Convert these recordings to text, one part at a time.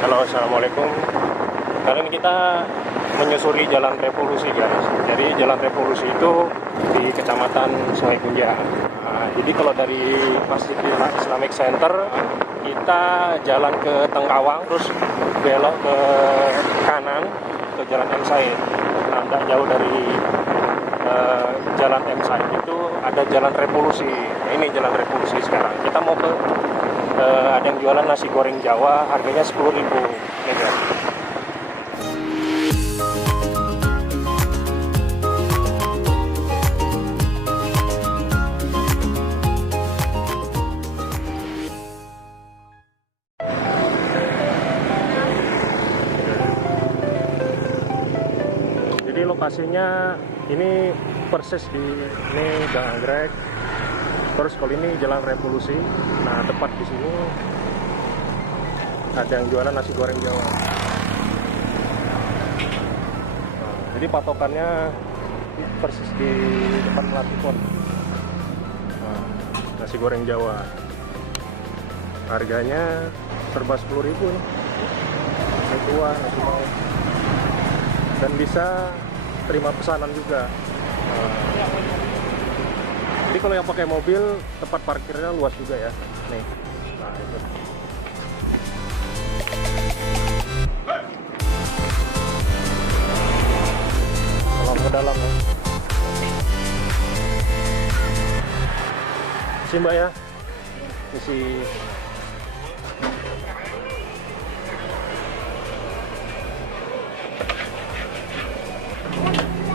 Halo, assalamualaikum. Kali ini kita menyusuri Jalan Revolusi, guys. Jadi Jalan Revolusi itu di Kecamatan Sungai Kunjang. Nah, jadi kalau dari Masjid Islamic Center kita jalan ke Tengkawang, terus belok ke kanan ke Jalan M Said. Nah, tidak jauh dari Jalan M Said itu ada Jalan Revolusi. Nah, ini Jalan Revolusi sekarang. Kita mau ke ada yang jualan nasi goreng Jawa, harganya 10.000. Ya, guys. Jadi lokasinya ini persis di ini Gang Anggrek. Terus kalau ini Jalan Revolusi. Nah, tepat di sini ada yang jualan nasi goreng Jawa. Nah, jadi patokannya persis di depan Latifon. Nah, nasi goreng Jawa. Harganya serba 10.000 nih. Nasi tua, nasi mau. Dan bisa terima pesanan juga. Jadi kalau yang pakai mobil, tempat parkirnya luas juga ya. Nih. Nah, itu. Tolong ke dalam ya. Isi Mbak ya. Isi.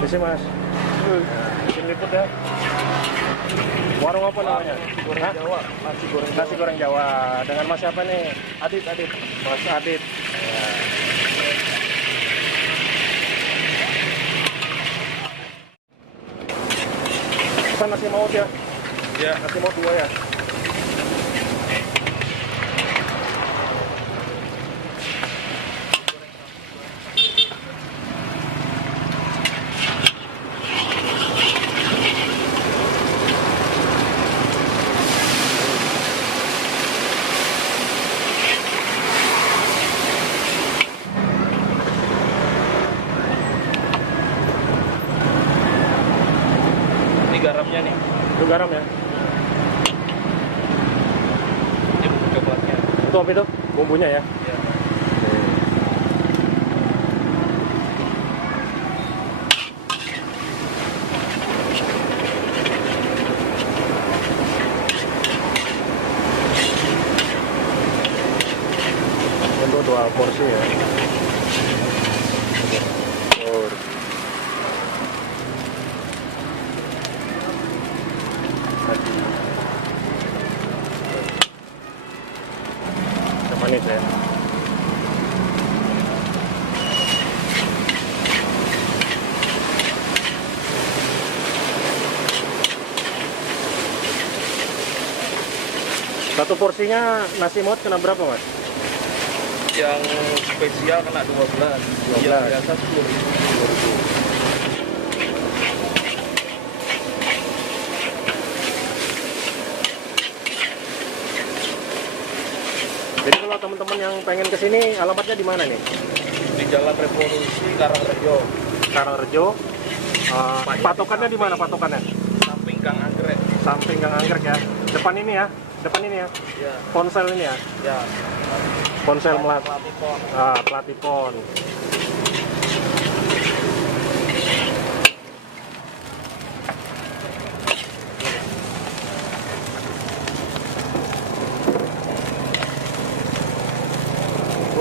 Isi Mas. Nah, isi liput ya. Warung apa namanya? Nasi goreng Jawa. Nasi goreng Jawa. Dengan Mas siapa nih? Adit. Mas Adit. Ya. Pesan nasi maut ya? Ya. Nasi maut 2 ya? Ini garamnya nih. Itu garam ya? Ini bumbu coklatnya. Itu apa itu? Bumbunya ya? Ya. Untuk 2 porsi ya. Telur. Tadi. Yang manis ya. Satu porsinya nasi maut kena berapa, Mas? Yang spesial kena 12. 12. Yang biasa 10.000. Jadi kalau teman-teman yang pengen kesini, alamatnya di mana nih? Di Jalan Revolusi Karangrejo. Karangrejo. Patokannya di mana patokannya? Samping Gang Anggrek. Samping Gang Anggrek ya. Depan ini ya. Depan ini ya. Ya. Ponsel ini ya. Ya. Ponsel melat. Latifon. Platifon.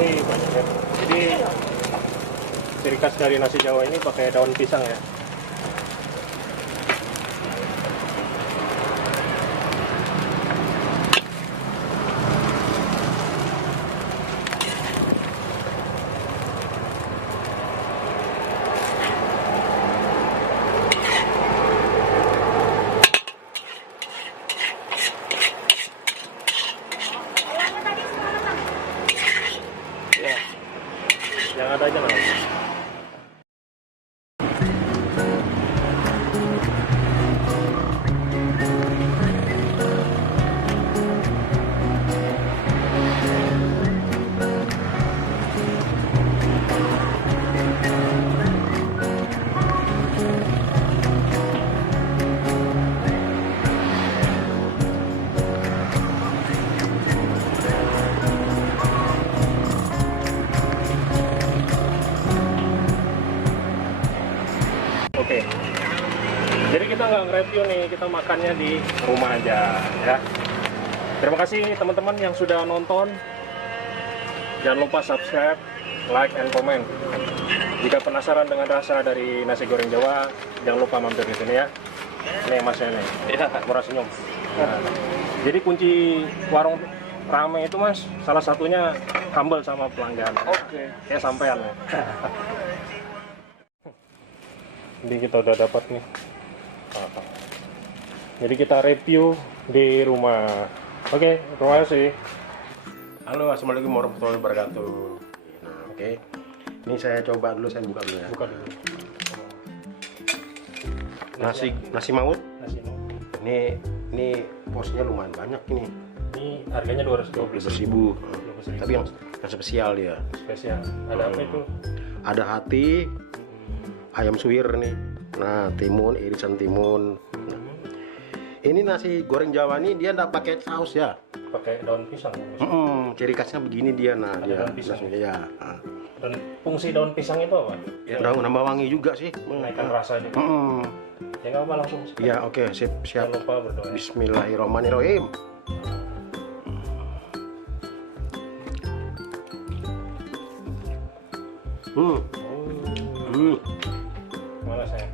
Wih, banyak ya. Jadi ciri khas dari nasi Jawa ini pakai daun pisang ya. Ya. Yang ada aja nggak? nggak nge-review nih, kita makannya di rumah aja ya. Terima kasih teman-teman yang sudah nonton. Jangan lupa subscribe, like, and comment. Jika penasaran dengan rasa dari nasi goreng Jawa, jangan lupa mampir di sini ya. Ini masnya nih, Ya. murah senyum. Nah, jadi kunci warung rame itu mas, salah satunya humble sama pelanggan. Oke. Ya sampean ya. Jadi kita udah dapat nih. Jadi kita review di rumah. Oke, terima kasih. Halo, assalamualaikum warahmatullahi wabarakatuh. Nah, oke. Ini saya coba dulu, saya buka dulu ya. Buka dulu. Nasi maut. Nasi no. Ini porsinya lumayan banyak ini. Ini harganya 212.000. 12.000. Tapi yang spesial dia. Spesial. Ada apa itu? Ada hati, ayam suwir nih. Nah, timun, irisan timun. Nah, ini nasi goreng Jawa nih dia nggak pakai saus ya. Pakai daun pisang. Ciri khasnya begini dia. Nah, Ada dia daun pisang. nasinya ya. Nah, Dan fungsi daun pisang itu apa? udah nambah wangi juga sih. Menaikkan rasa juga. Ya nggak apa langsung. Iya, oke, siap. Jangan lupa berdoa. Bismillahirrahmanirrahim. Mana saya?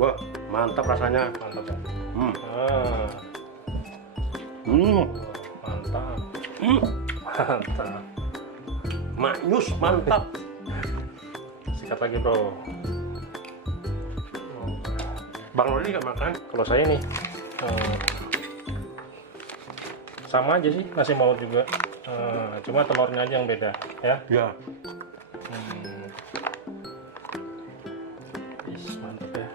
Wah, mantap rasanya. Mantap ya. Hmm. Ah, Hmm. mantap. Mantap. Maknyus, mantap. Sikat lagi bro. Bang Rodi nggak makan? Kalau saya nih sama aja sih nasi maut juga. Cuma telurnya aja yang beda ya. Ya. Mantap ya.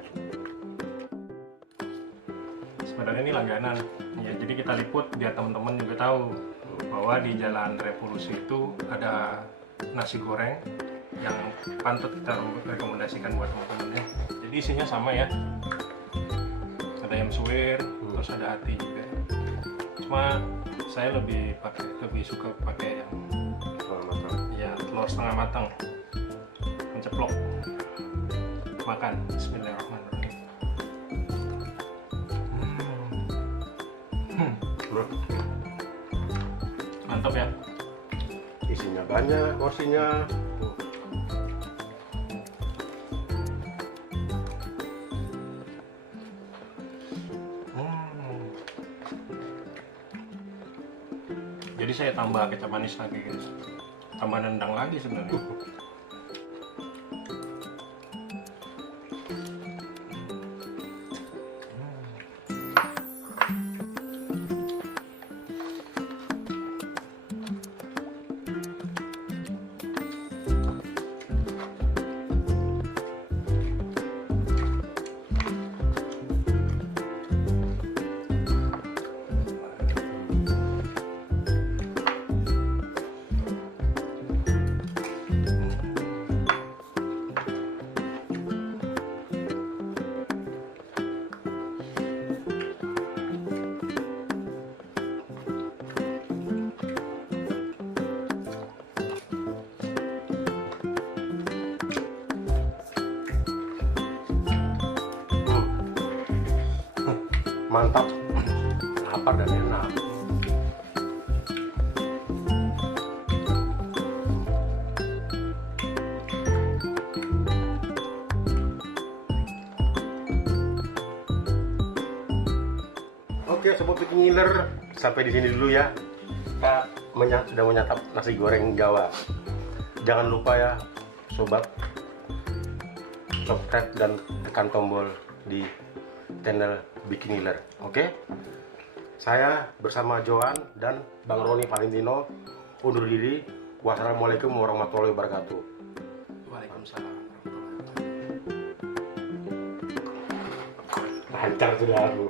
Sebenarnya ini langganan. Ya, jadi kita liput biar teman-teman juga tahu bahwa di Jalan Revolusi itu ada nasi goreng yang patut kita rekomendasikan buat teman-teman ya. Jadi isinya sama ya. Ada ayam suwir, terus ada hati juga. Cuma saya lebih suka pakai yang ya telur setengah matang, menceplok. Makan. Bismillahirrahmanirrahim. Mantap ya. Isinya banyak, porsinya. Jadi saya tambah kecap manis lagi guys. Tambah nendang lagi sebenarnya. Mantap. Lapar dan enak. Oke, sobat Viking Ngiler, sampai di sini dulu ya. Kita sudah menyantap nasi goreng Jawa. Jangan lupa ya, sobat, subscribe dan tekan tombol di channel Viking Ngiler. Oke? Saya bersama Johan dan Bang Roni Valentino undur diri. Wassalamualaikum warahmatullahi wabarakatuh. Waalaikumsalam. Lancar sudah aku.